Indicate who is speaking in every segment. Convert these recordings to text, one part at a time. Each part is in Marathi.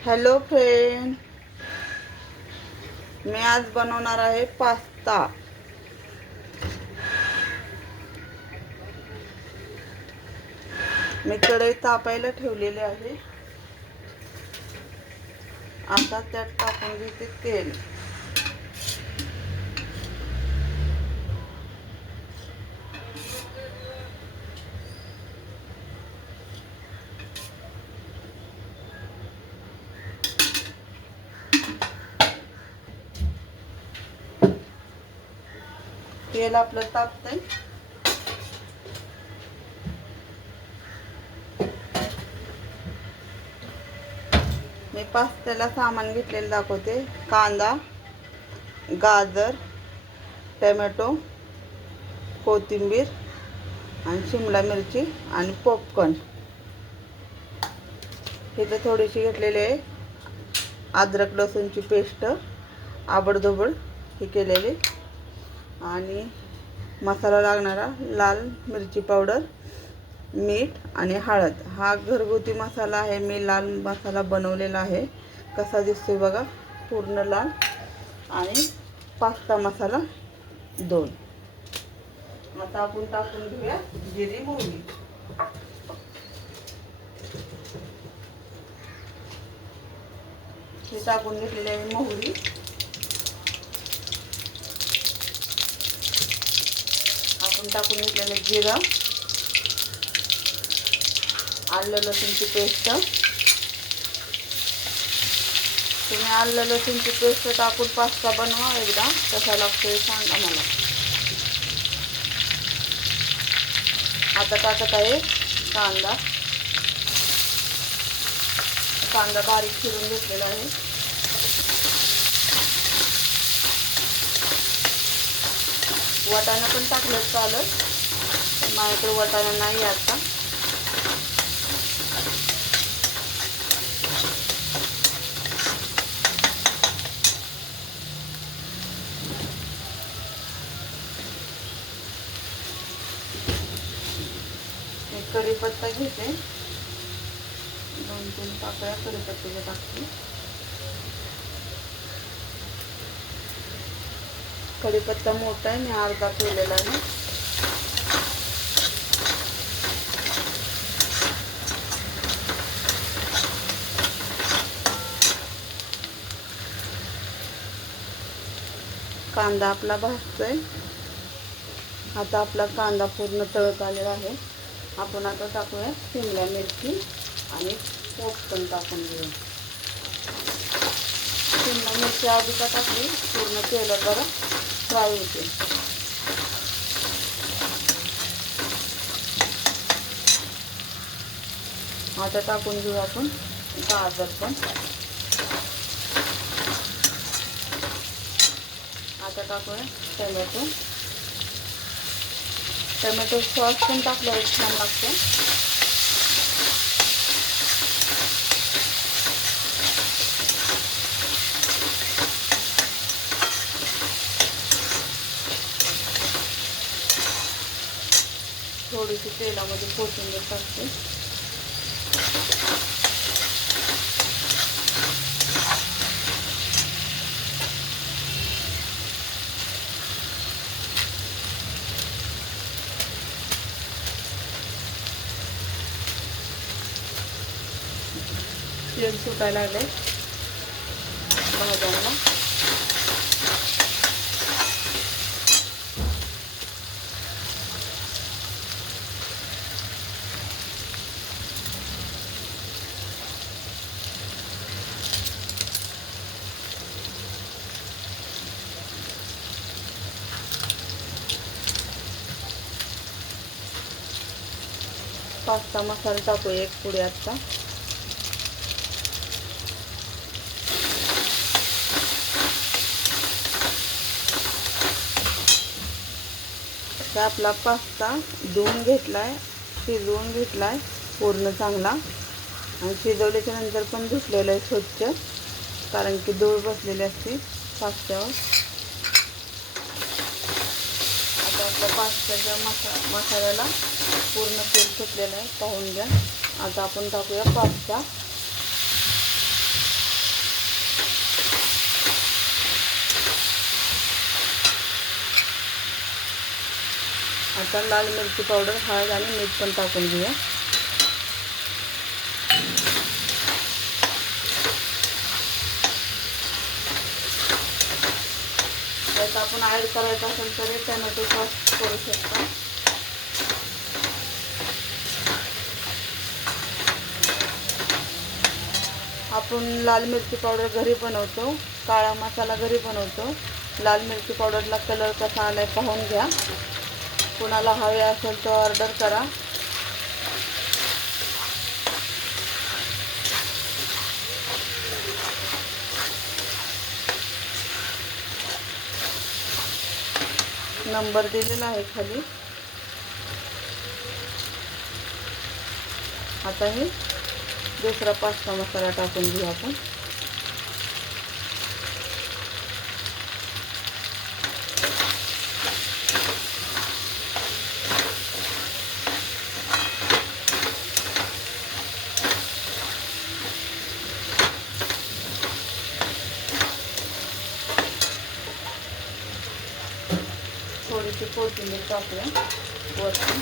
Speaker 1: हॅलो फ्रेंड मी आज बनवणार आहे पास्ता. मी कढई तापायला ठेवलेले आहे. आता त्यात टाकून घेते तेल. तेल आपलं तापतंय. मी पास्त्याला सामान घेतलेलं दाखवते. कांदा गाजर टमॅटो कोथिंबीर आणि शिमला मिरची आणि पॉपकॉर्न. इथं थोडीशी घेतलेली आहे. अद्रक लसूणची पेस्ट आबडधोबड ही केलेली. आणि मसाला लागणारा लाल मिरची पावडर मीठ आणि हळद. हा घरगुती मसाला आहे. मी लाल मसाला बनवलेला आहे. कसा दिसतोय बघा? पूर्ण लाल आणि पास्ता मसाला दोन. आता आपण टाकून घेऊया जिरी मोहरी. हे टाकून घेतलेली आहे मोहरी. आपण टाकून घेतलेलं जिरं. आलं लसूणची पेस्ट. तुम्ही आलं लसूणची पेस्ट टाकून पास्ता बनवा एकदा कसा लागतोय सांगा मला. आता टाकत आहे कांदा. कांदा बारीक फिरून घेतलेला आहे. वाटाणा पण टाकलं चालत. माझ्याकडे वाटाणा नाही आता. कढीपत्ता घेते. दोन तीन पाकळ्या कढीपत्त्याच्या टाकते. कढीपत्ता मोठा आहे मी अर्धा केलेला आहे. कांदा आपला भाजतोय. आता आपला कांदा पूर्ण तळत आलेला आहे. आपण आता टाकूया शिमला मिरची आणि पोट पण टाकून घेऊ. शिमला मिरची आधी का टाकली? पूर्ण तेल बरं. फ्राय होते आता टाकून घेऊ आपण. गाजर पण. आता टाकूया टमॅटो. टमॅटो सॉस पण टाकल्यावर छान लागतं. थोडीशी तेलामध्ये कोथिंबीर टाकते तेल सुटायला लागले भाज्यांना पास्ता मसाला टाकू एक पुढे आत्ता तर आपला पास्ता धुवून घेतलाय शिजवून घेतलाय पूर्ण चांगला. आणि शिजवल्याच्या नंतर पण धुतलेलं आहे स्वच्छ कारण की धूळ बसलेली असते पास्त्यावर. आता आपल्या पास्त्याच्या मसा मसाल्याला पूर्ण तेल सुटले आहे. पाहून आता अपन टाकूया पास्ता. आता लाल मिर्ची पाउडर हळद आणि मीठ पण टाकून घेऊया. त्यात आपण ॲड करायचं असेल तर टॅमॅटो सॉस करू शकता. आपण लाल मिरची पावडर घरी बनवतो काळा मसाला घरी बनवतो. लाल मिरची पावडरला कलर कसा आलाय पाहून घ्या. कुणाला हवे असेल तर ऑर्डर करा. नंबर दिलेला आहे खाली. आता हे दुसरा पास्ता मसाला टाकून घेऊ आपण. थोडीशी कोथिंबीर टाकूया वरती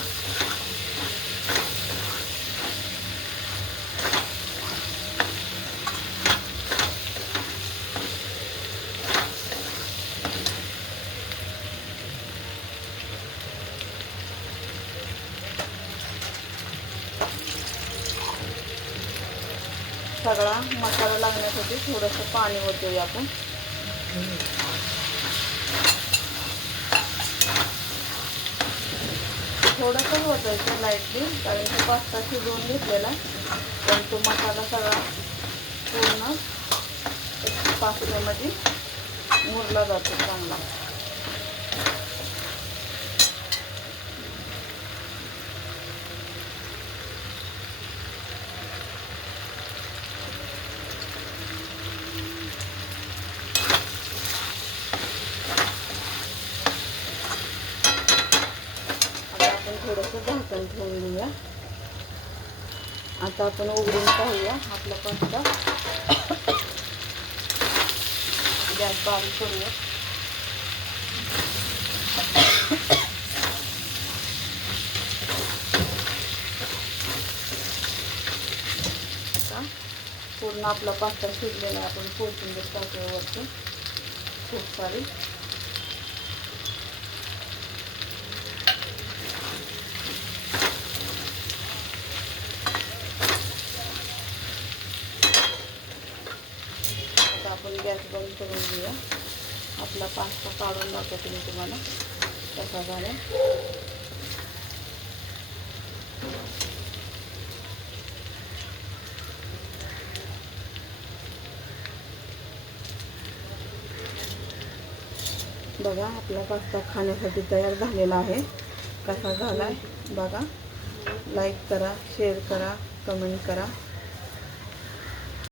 Speaker 1: सगळा मसाला लागण्यासाठी थोडंसं पाणी ओतूया आपण. थोडंसं ओतायचं लाईटली कारण की पास्ता शिजवून घेतलेला पण तो मसाला सगळा पूर्ण पास्त्यामध्ये मुरला जातो चांगला आता आपण थोडंसं झाकण ठेवून घेऊया आता आपण उघडून पाहूया आपला पास्ता गॅस बारीक करूया. पूर्ण आपला पास्ता शिजलेला आपण कोथिंबीर टाकूया वरती. खूप सारी आता आपण गॅस बंद करून घेऊया. आपला पास्ता काढून दाखवते मी तुम्हाला. कसा झाला. बघा आपला पास्ता खाण्यासाठी तयार झालेला आहे. कसा झाला? आहे बघा. लाईक करा शेअर करा कमेंट करा.